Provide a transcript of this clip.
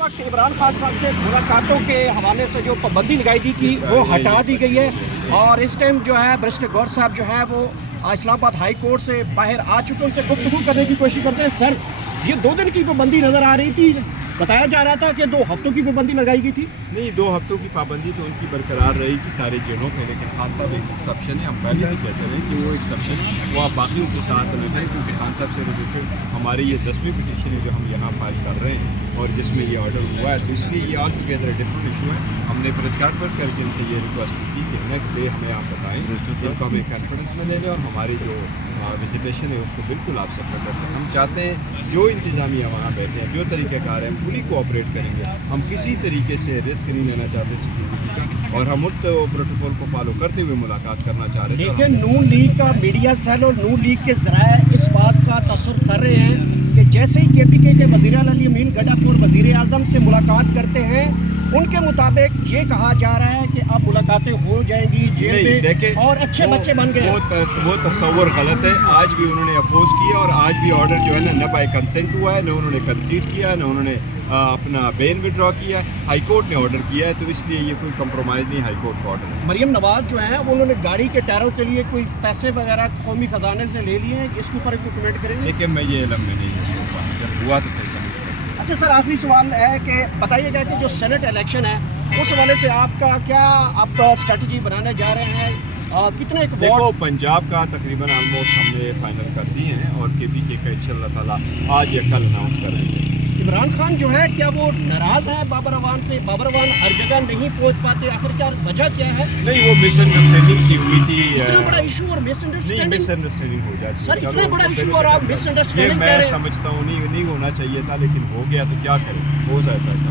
वक्त इमरान खान साहब से मुलाकातों के हवाले से जो पाबंदी लगाई दी थी वो हटा दी गई है और इस टाइम जो है बैरिस्टर गौर साहब जो है वो इस्लामाबाद हाई कोर्ट से बाहर आ चुके हैं, उनसे गुफ्तगू करने की कोशिश करते हैं। सर, ये 2 दिन की पाबंदी नज़र आ रही थी, बताया जा रहा था कि 2 हफ्तों की पाबंदी लगाई गई थी। नहीं, 2 हफ्तों की पाबंदी तो उनकी बरकरार रही थी सारे जेलों पे, लेकिन खान साहब एक एक्सेप्शन है। हम पहले भी कहते रहे कि वो एक्सेप्शन है, वो आप बाकी उनके साथ न करें, क्योंकि खान साहब से रिलेटेड हमारी ये 10वीं पिटीशन है जो हम यहाँ फाइल कर रहे हैं और जिसमें ये ऑर्डर हुआ है, तो इसलिए ये ऑल टुगेदर डिफरेंट इशू है। हमने प्रेस कॉन्फ्रेंस करके इनसे ये रिक्वेस्ट की कि नेक्स्ट डे हमें आप बताएं, जिनको हमें कॉन्फिडेंस में ले लें और हमारी जो विजिटेशन है उसको बिल्कुल आप सफल करते हैं। हम चाहते हैं जो इंतज़ामिया वहाँ बैठे हैं, जो तरीक़ाकार हैं, फुली कोऑपरेट करेंगे। हम किसी तरीके से रिस्क नहीं लेना चाहते सिक्योरिटी का और हम उस प्रोटोकॉल को फॉलो करते हुए मुलाकात करना चाह रहे हैं। लेकिन नून लीग का मीडिया सेल और नून लीग के ज़राए इस बात का तसव्वुर कर रहे हैं कि जैसे ही KPK के वज़ीर अली अमीन गडापुर वज़ीर आज़म से मुलाकात करते हैं, उनके मुताबिक ये कहा जा रहा है कि अब मुलाकातें हो जाएंगी जेल में और अच्छे बच्चे बन गए। वो तस्वर गलत है। आज भी उन्होंने अपोज किया और आज भी ऑर्डर जो है ना बाय कंसेंट हुआ है, न उन्होंने कंसीड किया, न उन्होंने अपना बेन विड्रॉ किया। हाई कोर्ट ने ऑर्डर किया है, तो इसलिए ये कोई कंप्रोमाइज़ नहीं, हाई कोर्ट का ऑर्डर है। मरियम नवाज जो है उन्होंने गाड़ी के टायरों के लिए कोई पैसे वगैरह कौमी खजाने से ले लिए हैं, इसके ऊपर कोई कमेंट करेंगे? लेकिन मैं ये इल्म में नहीं है, जब हुआ तो फिर अच्छा सर, आखिरी सवाल है कि बताइएगा कि जो सेनेट इलेक्शन है उस हवाले से आपका क्या आप स्ट्रेटजी बनाने जा रहे हैं? कितने एक देखो, पंजाब का तकरीबन ऑलमोस्ट हमने फाइनल कर दिए हैं और KPK का इंशाअल्लाह ताला आज या कल अनाउंस करेंगे। इमरान खान जो है क्या वो नाराज़ है बाबर अवान से? बाबर अवान हर जगह नहीं पहुंच पाते, आखिर क्या वजह क्या है? नहीं, वो मिसअंडरस्टैंडिंग सी हुई थी। इतना बड़ा इशू और मिसअंडरस्टैंडिंग हो जाती है सर, इतना बड़ा इशू और आप मिसअंडरस्टैंडिंग मैं समझता हूँ नहीं होना चाहिए था, लेकिन हो गया तो क्या करें, हो जाता है।